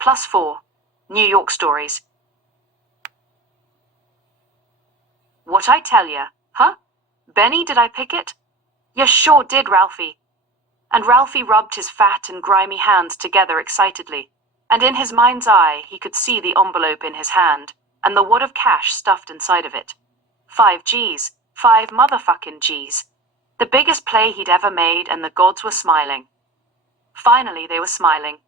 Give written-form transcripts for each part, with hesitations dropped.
+4. New York stories. What I tell ya, huh? Benny, did I pick it? You sure did, Ralphie. And Ralphie rubbed his fat and grimy hands together excitedly, and in his mind's eye he could see the envelope in his hand, and the wad of cash stuffed inside of it. 5 G's. 5 motherfucking G's. The biggest play he'd ever made, and the gods were smiling. Finally they were smiling.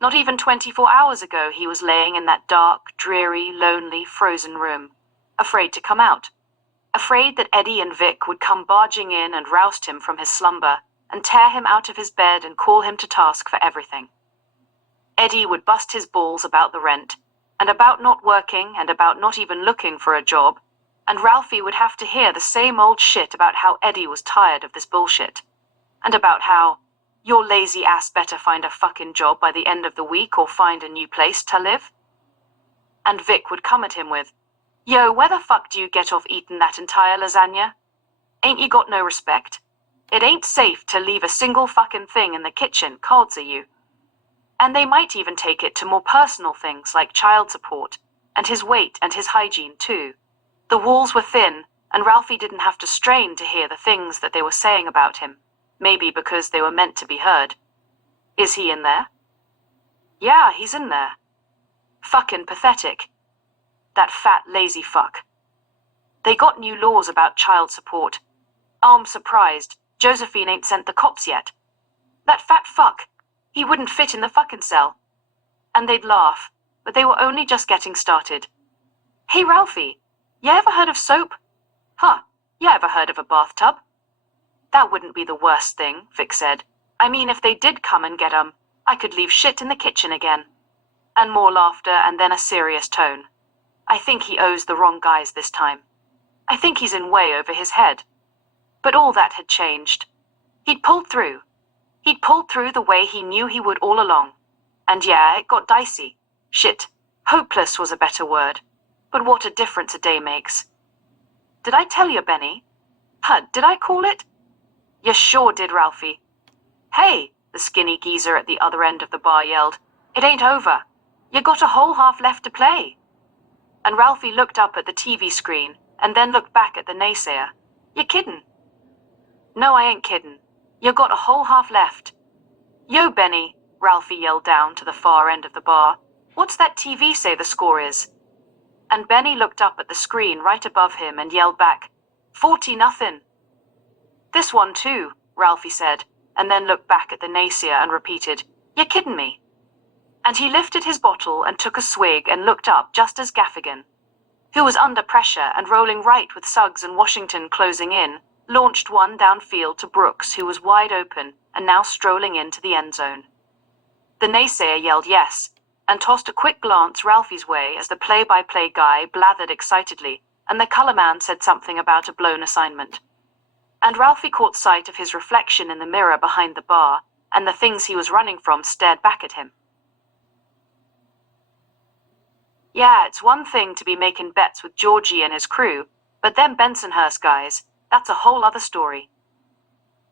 Not even 24 hours ago he was laying in that dark, dreary, lonely, frozen room, afraid to come out. Afraid that Eddie and Vic would come barging in and roust him from his slumber, and tear him out of his bed and call him to task for everything. Eddie would bust his balls about the rent, and about not working, and about not even looking for a job, and Ralphie would have to hear the same old shit about how Eddie was tired of this bullshit, and about how your lazy ass better find a fucking job by the end of the week or find a new place to live. And Vic would come at him with, "Yo, where the fuck do you get off eating that entire lasagna? Ain't you got no respect? It ain't safe to leave a single fucking thing in the kitchen, cards are you?" And they might even take it to more personal things like child support, and his weight and his hygiene too. The walls were thin, and Ralphie didn't have to strain to hear the things that they were saying about him, maybe because they were meant to be heard. Is he in there? Yeah, he's in there. Fucking pathetic. That fat, lazy fuck. They got new laws about child support. I'm surprised Josephine ain't sent the cops yet. That fat fuck. He wouldn't fit in the fucking cell. And they'd laugh, but they were only just getting started. Hey, Ralphie, you ever heard of soap? Huh, you ever heard of a bathtub? That wouldn't be the worst thing, Vic said. I mean, if they did come and get 'em, I could leave shit in the kitchen again. And more laughter, and then a serious tone. I think he owes the wrong guys this time. I think he's in way over his head. But all that had changed. He'd pulled through. He'd pulled through the way he knew he would all along. And yeah, it got dicey. Shit. Hopeless was a better word. But what a difference a day makes. Did I tell you, Benny? Huh, did I call it? You sure did, Ralphie. Hey, the skinny geezer at the other end of the bar yelled. It ain't over. You got a whole half left to play. And Ralphie looked up at the TV screen, and then looked back at the naysayer. You kiddin'? No, I ain't kiddin'. You got a whole half left. Yo, Benny, Ralphie yelled down to the far end of the bar. What's that TV say the score is? And Benny looked up at the screen right above him and yelled back, 40-0. This one too, Ralphie said, and then looked back at the naysayer and repeated, You kiddin' me? And he lifted his bottle and took a swig and looked up just as Gaffigan, who was under pressure and rolling right with Suggs and Washington closing in, launched one downfield to Brooks, who was wide open and now strolling into the end zone. The naysayer yelled yes, and tossed a quick glance Ralphie's way as the play-by-play guy blathered excitedly, and the color man said something about a blown assignment. And Ralphie caught sight of his reflection in the mirror behind the bar, and the things he was running from stared back at him. Yeah, it's one thing to be making bets with Georgie and his crew, but them Bensonhurst guys, that's a whole other story.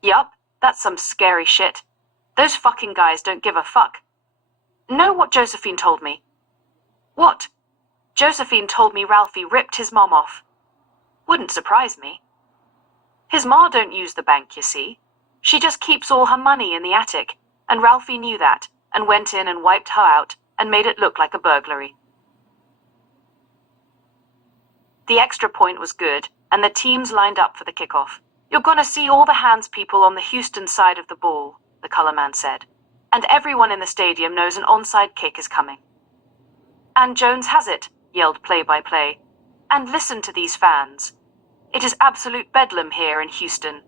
Yup, that's some scary shit. Those fucking guys don't give a fuck. Know what Josephine told me? What? Josephine told me Ralphie ripped his mom off. Wouldn't surprise me. His ma don't use the bank, you see. She just keeps all her money in the attic, and Ralphie knew that, and went in and wiped her out, and made it look like a burglary. The extra point was good, and the teams lined up for the kickoff. You're gonna see all the hands people on the Houston side of the ball, the color man said. And everyone in the stadium knows an onside kick is coming. And Jones has it, yelled play-by-play. And listen to these fans. It is absolute bedlam here in Houston.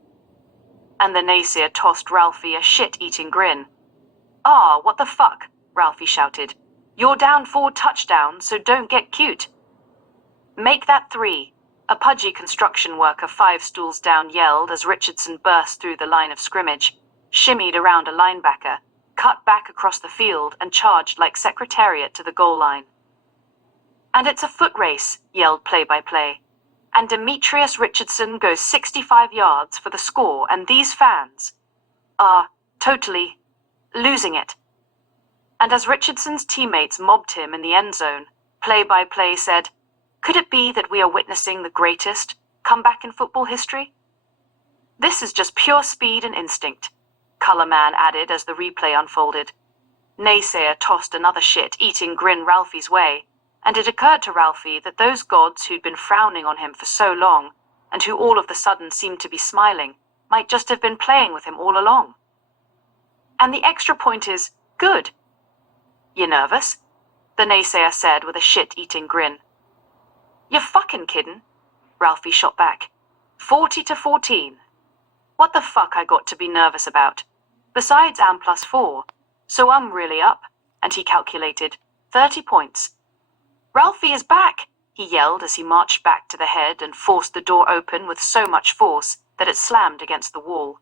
And the naysayer tossed Ralphie a shit-eating grin. Ah, what the fuck, Ralphie shouted. You're down 4 touchdowns, so don't get cute. Make that 3, a pudgy construction worker 5 stools down yelled as Richardson burst through the line of scrimmage, shimmied around a linebacker, cut back across the field, and charged like Secretariat to the goal line. And it's a foot race, yelled play-by-play. And Demetrius Richardson goes 65 yards for the score, and these fans are totally losing it. And as Richardson's teammates mobbed him in the end zone, play-by-play said, "Could it be that we are witnessing the greatest comeback in football history?" "This is just pure speed and instinct," Color Man added as the replay unfolded. Naysayer tossed another shit-eating grin Ralphie's way, and it occurred to Ralphie that those gods who'd been frowning on him for so long, and who all of a sudden seemed to be smiling, might just have been playing with him all along. "And the extra point is good." "You nervous?" the naysayer said with a shit-eating grin. "You fucking kiddin'?" Ralphie shot back. 40-14. What the fuck I got to be nervous about? Besides I'm +4, so I'm really up, and he calculated 30 points. "Ralphie is back!" he yelled as he marched back to the head and forced the door open with so much force that it slammed against the wall.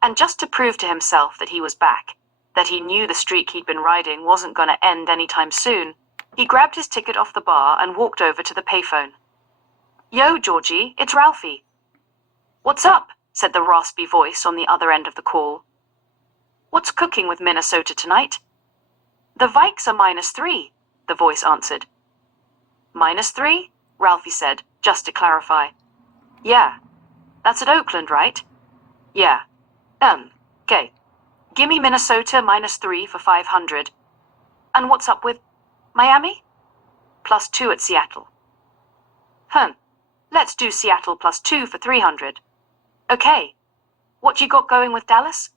And just to prove to himself that he was back, that he knew the streak he'd been riding wasn't going to end anytime soon, he grabbed his ticket off the bar and walked over to the payphone. "Yo, Georgie, it's Ralphie." "What's up?" said the raspy voice on the other end of the call. "What's cooking with Minnesota tonight?" "The Vikes are -3, the voice answered. -3? Ralphie said, just to clarify. "Yeah. That's at Oakland, right?" "Yeah. Okay. Gimme Minnesota -3 for 500. And what's up with Miami?" +2 at Seattle." Let's do Seattle +2 for 300. Okay. What you got going with Dallas?"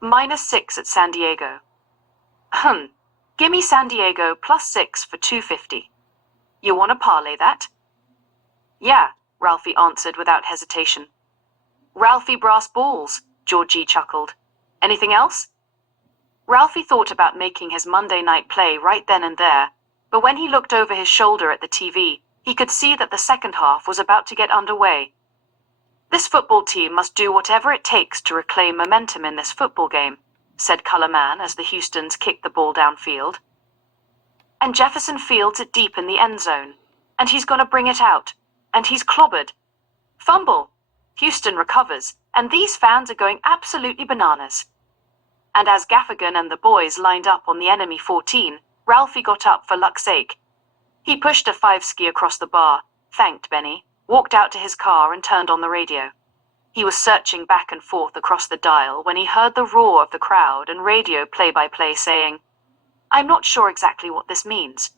-6 at San Diego." Gimme San Diego +6 for 250. You want to parlay that?" "Yeah," Ralphie answered without hesitation. "Ralphie brass balls," Georgie chuckled. "Anything else?" Ralphie thought about making his Monday night play right then and there, but when he looked over his shoulder at the TV, he could see that the second half was about to get underway. "This football team must do whatever it takes to reclaim momentum in this football game," said Color Man as the Houstons kicked the ball downfield. "And Jefferson fields it deep in the end zone, and he's going to bring it out, and he's clobbered. Fumble. Houston recovers, and these fans are going absolutely bananas." And as Gaffigan and the boys lined up on the enemy 14, Ralphie got up for luck's sake. He pushed a 5-ski across the bar, thanked Benny, walked out to his car and turned on the radio. He was searching back and forth across the dial when he heard the roar of the crowd and radio play-by-play saying, "I'm not sure exactly what this means.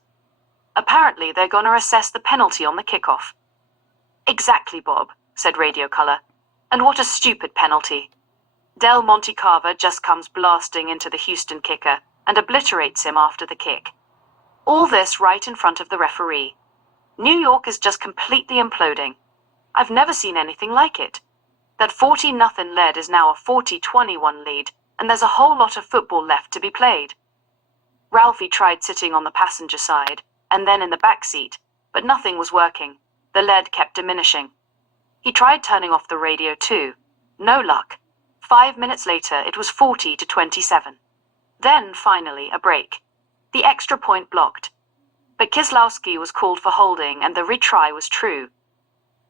Apparently they're going to assess the penalty on the kickoff." "Exactly, Bob," said Radio Color. "And what a stupid penalty. Del Monte Carver just comes blasting into the Houston kicker and obliterates him after the kick. All this right in front of the referee. New York is just completely imploding. I've never seen anything like it. That 40-0 lead is now a 40-21 lead, and there's a whole lot of football left to be played." Ralphie tried sitting on the passenger side, and then in the back seat, but nothing was working. The lead kept diminishing. He tried turning off the radio too. No luck. 5 minutes later, it was 40-27. Then, finally, a break. The extra point blocked. But Kislowski was called for holding, and the retry was true.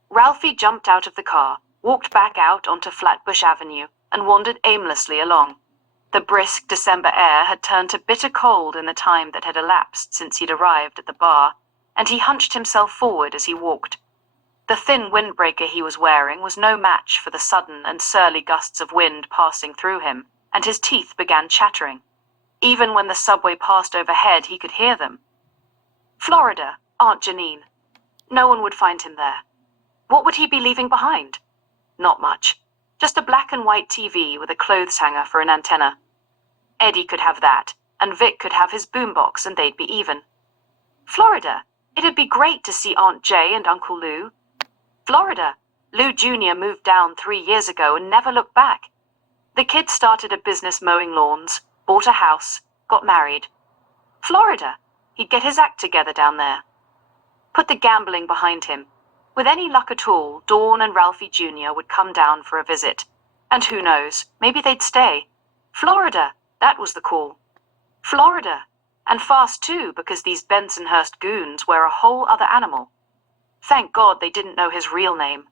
Ralphie jumped out of the car, walked back out onto Flatbush Avenue, and wandered aimlessly along. The brisk December air had turned to bitter cold in the time that had elapsed since he'd arrived at the bar, and he hunched himself forward as he walked. The thin windbreaker he was wearing was no match for the sudden and surly gusts of wind passing through him, and his teeth began chattering. Even when the subway passed overhead, he could hear them. Florida, Aunt Janine. No one would find him there. What would he be leaving behind? Not much. Just a black and white TV with a clothes hanger for an antenna. Eddie could have that, and Vic could have his boombox, and they'd be even. Florida. It'd be great to see Aunt Jay and Uncle Lou. Florida. Lou Jr. moved down 3 years ago and never looked back. The kid started a business mowing lawns, bought a house, got married. Florida. He'd get his act together down there. Put the gambling behind him. With any luck at all, Dawn and Ralphie Jr. would come down for a visit. And who knows, maybe they'd stay. Florida. That was the call. Florida. And fast too, because these Bensonhurst goons were a whole other animal. Thank God they didn't know his real name.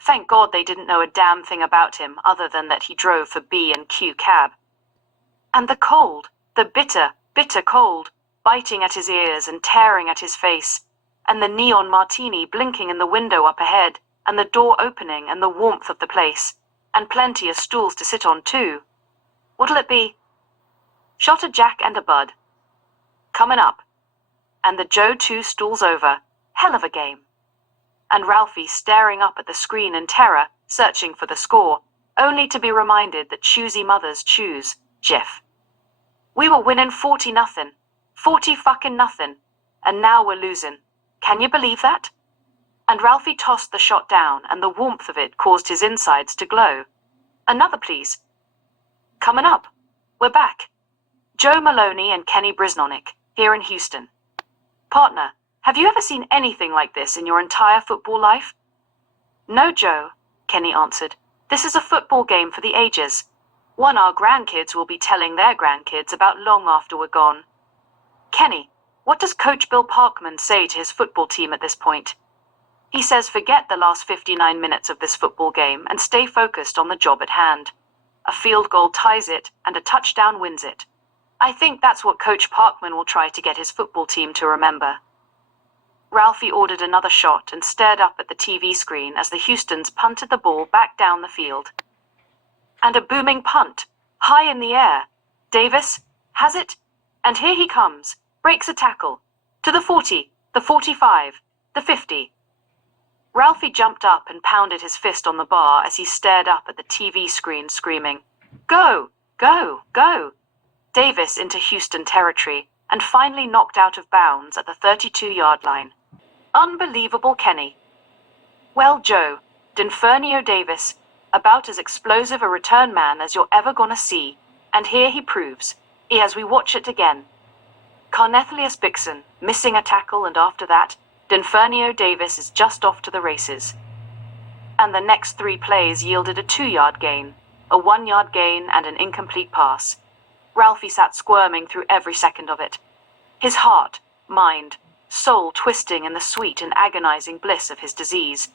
Thank God they didn't know a damn thing about him other than that he drove for B&Q cab. And the The bitter, bitter cold, biting at his ears and tearing at his face, and the neon martini blinking in the window up ahead, and the door opening and the warmth of the place, and plenty of stools to sit on too. What'll it be? Shot a Jack and a Bud. Coming up. And the Joe 2 stools over. Hell of a game. And Ralphie staring up at the screen in terror, searching for the score, only to be reminded that choosy mothers choose Jeff. We were winning 40-0. 40-fucking-0. And now we're losing. Can you believe that? And Ralphie tossed the shot down, and the warmth of it caused his insides to glow. Another, please. Coming up. We're back. Joe Maloney and Kenny Brisnonick, here in Houston. Partner, have you ever seen anything like this in your entire football life? No, Joe, Kenny answered. This is a football game for the ages. One our grandkids will be telling their grandkids about long after we're gone. Kenny, what does Coach Bill Parkman say to his football team at this point? He says forget the last 59 minutes of this football game and stay focused on the job at hand. A field goal ties it, and a touchdown wins it. I think that's what Coach Parkman will try to get his football team to remember. Ralphie ordered another shot and stared up at the TV screen as the Houstons punted the ball back down the field. And a booming punt, high in the air. Davis has it, and here he comes, breaks a tackle. To the 40, the 45, the 50. Ralphie jumped up and pounded his fist on the bar as he stared up at the TV screen, screaming, "Go! Go! Go!" Davis into Houston territory, and finally knocked out of bounds at the 32-yard line. Unbelievable, Kenny. Well, Joe, Dinfernio Davis, about as explosive a return man as you're ever gonna see, and here he proves, as we watch it again. Carnethlius Bixon, missing a tackle, and after that, Dinfernio Davis is just off to the races. And the next 3 plays yielded a 2-yard gain, a 1-yard gain, and an incomplete pass. Ralphie sat squirming through every second of it, his heart, mind, soul twisting in the sweet and agonizing bliss of his disease.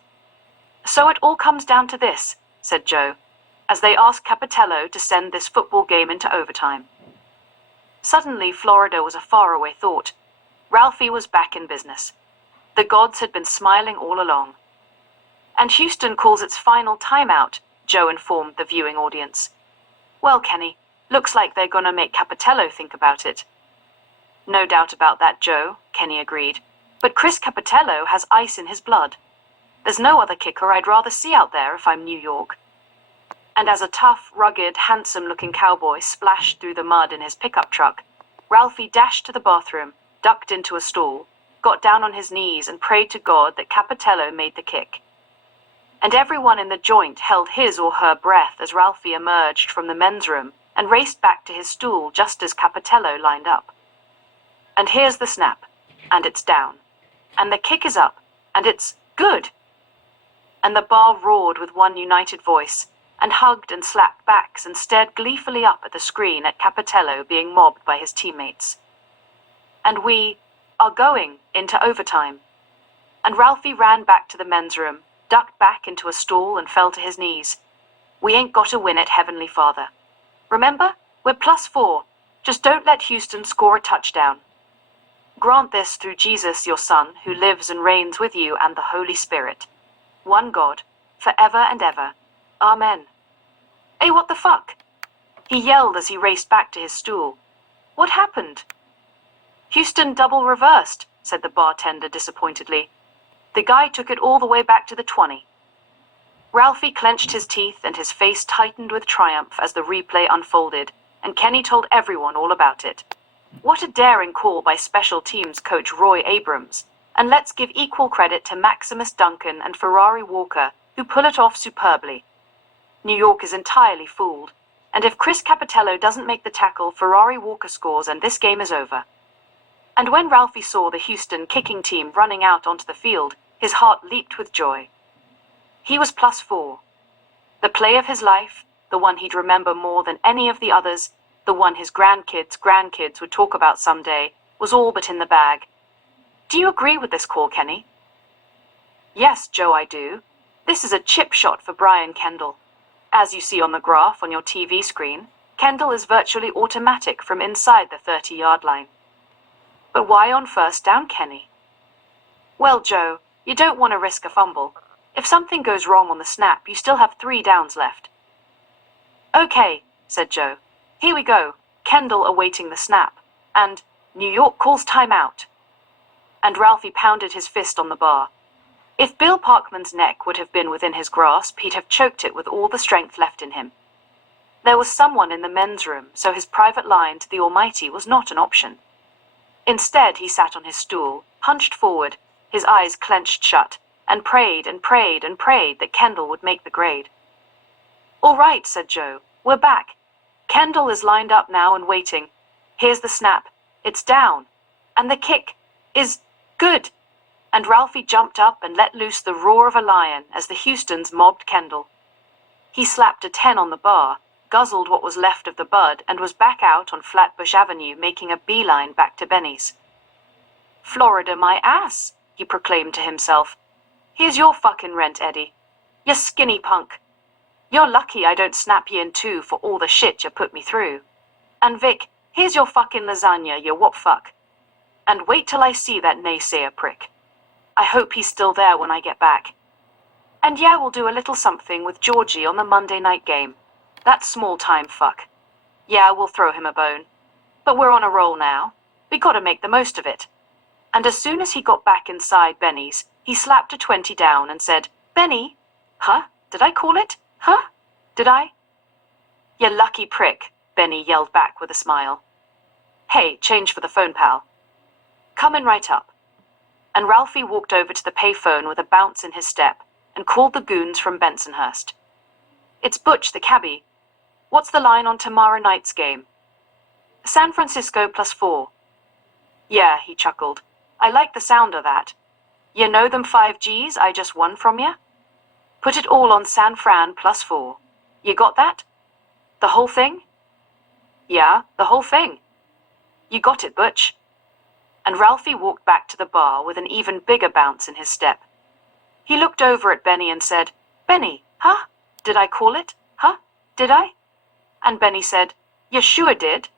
So it all comes down to this, said Joe, as they asked Capitello to send this football game into overtime. Suddenly, Florida was a faraway thought. Ralphie was back in business. The gods had been smiling all along. And Houston calls its final timeout, Joe informed the viewing audience. Well, Kenny, looks like they're gonna make Capitello think about it. No doubt about that, Joe, Kenny agreed. But Chris Capitello has ice in his blood. There's no other kicker I'd rather see out there if I'm New York. And as a tough, rugged, handsome-looking cowboy splashed through the mud in his pickup truck, Ralphie dashed to the bathroom, ducked into a stall, got down on his knees and prayed to God that Capitello made the kick. And everyone in the joint held his or her breath as Ralphie emerged from the men's room and raced back to his stool just as Capitello lined up. And here's the snap, and it's down. And the kick is up, and it's good. And the bar roared with one united voice, and hugged and slapped backs and stared gleefully up at the screen at Capitello being mobbed by his teammates. And we are going into overtime. And Ralphie ran back to the men's room, ducked back into a stall and fell to his knees. We ain't got to win it, Heavenly Father. Remember, we're +4. Just don't let Houston score a touchdown. Grant this through Jesus, your Son, who lives and reigns with you and the Holy Spirit. One God, forever and ever. Amen. Hey, what the fuck? He yelled as he raced back to his stool. What happened? Houston double reversed, said the bartender disappointedly. The guy took it all the way back to the 20. Ralphie clenched his teeth and his face tightened with triumph as the replay unfolded, and Kenny told everyone all about it. What a daring call by special teams coach Roy Abrams, and let's give equal credit to Maximus Duncan and Ferrari Walker, who pull it off superbly. New York is entirely fooled, and if Chris Capitello doesn't make the tackle, Ferrari Walker scores and this game is over. And when Ralphie saw the Houston kicking team running out onto the field, his heart leaped with joy. He was +4. The play of his life, the one he'd remember more than any of the others, the one his grandkids would talk about someday, was all but in the bag. Do you agree with this call, Kenny? Yes, Joe, I do. This is a chip shot for Brian Kendall. As you see on the graph on your TV screen, Kendall is virtually automatic from inside the 30-yard line. But why on first down, Kenny? Well, Joe, you don't want to risk a fumble. If something goes wrong on the snap, you still have 3 downs left. Okay, said Joe. Here we go. Kendall awaiting the snap. And New York calls timeout. And Ralphie pounded his fist on the bar. If Bill Parkman's neck would have been within his grasp, he'd have choked it with all the strength left in him. There was someone in the men's room, so his private line to the Almighty was not an option. Instead, he sat on his stool, hunched forward, his eyes clenched shut, and prayed and prayed and prayed that Kendall would make the grade. All right, said Joe. We're back. Kendall is lined up now and waiting. Here's the snap. It's down. And the kick is good. And Ralphie jumped up and let loose the roar of a lion as the Houstons mobbed Kendall. He slapped a 10 on the bar, guzzled what was left of the bud, and was back out on Flatbush Avenue making a beeline back to Benny's. Florida my ass, he proclaimed to himself. Here's your fucking rent, Eddie. You skinny punk. You're lucky I don't snap you in 2 for all the shit you put me through. And Vic, here's your fucking lasagna, you what fuck. And wait till I see that naysayer prick. I hope he's still there when I get back. And yeah, we'll do a little something with Georgie on the Monday night game. That small-time fuck. Yeah, we'll throw him a bone. But we're on a roll now. We gotta make the most of it. And as soon as he got back inside Benny's, he slapped a 20 down and said, Benny? Huh? Did I call it? Huh? Did I? You lucky prick, Benny yelled back with a smile. Hey, change for the phone, pal. Comin' right up. And Ralphie walked over to the payphone with a bounce in his step and called the goons from Bensonhurst. It's Butch, the cabbie. What's the line on tomorrow night's game? San Francisco +4. Yeah, he chuckled. I like the sound of that. You know them 5Gs I just won from you? Put it all on San Fran +4. You got that? The whole thing? Yeah, the whole thing. You got it, Butch. And Ralphie walked back to the bar with an even bigger bounce in his step. He looked over at Benny and said, Benny, huh? Did I call it? Huh? Did I? And Benny said, You sure did.